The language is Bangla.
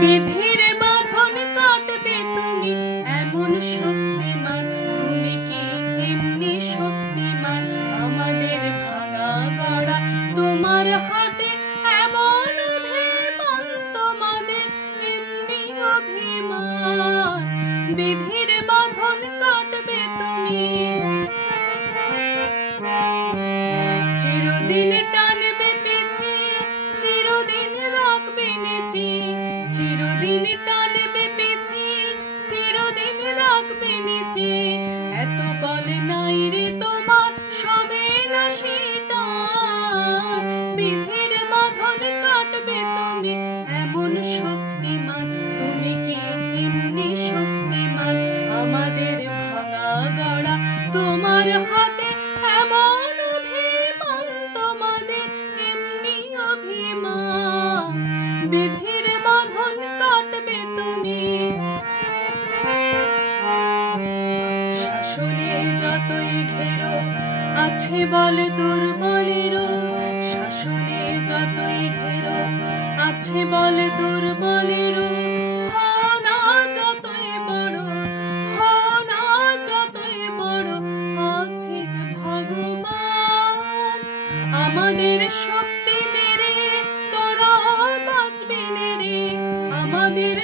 বিধির বাঁধন কাটবে তুমি এমন শক্তিমান, তুমি কি এমনি শক্তিমান? আমাদের ভাঙা গড়া তোমার হাতে এমন অভিমান, তোমাদের এমনি অভিমান। বিধির বাঁধন কাটবে তুমি, চিরদিন টানবে পিছে, চিরদিন রাখবে নিচে, চিরদিন টানবে পিছে, চিরদিন রাখবে নিচে। এত বল নাই রে তোমার, সবে না সেটা। বিধির বাঁধন কাটবে তুমি এমন শক্তিমান, তুমি কি এমনি শক্তিমান? আমাদের ভাঙা গড়া তোমার হাতে এমন অভিমান, তোমাদের এমনি অভিমান। বিধির বাঁধন কাটবে তুমি, শাসনে যতই ঘেরো আছে বল দুর্বলেরও, শাসনে যতই ঘেরো আছে বল দুর্বলেরও। হও না যতই বড়, হও না যতই বড়, আছে ভগবান। আমাদের শক্তি মেরে তোরা বাঁচবি রে, আমাদের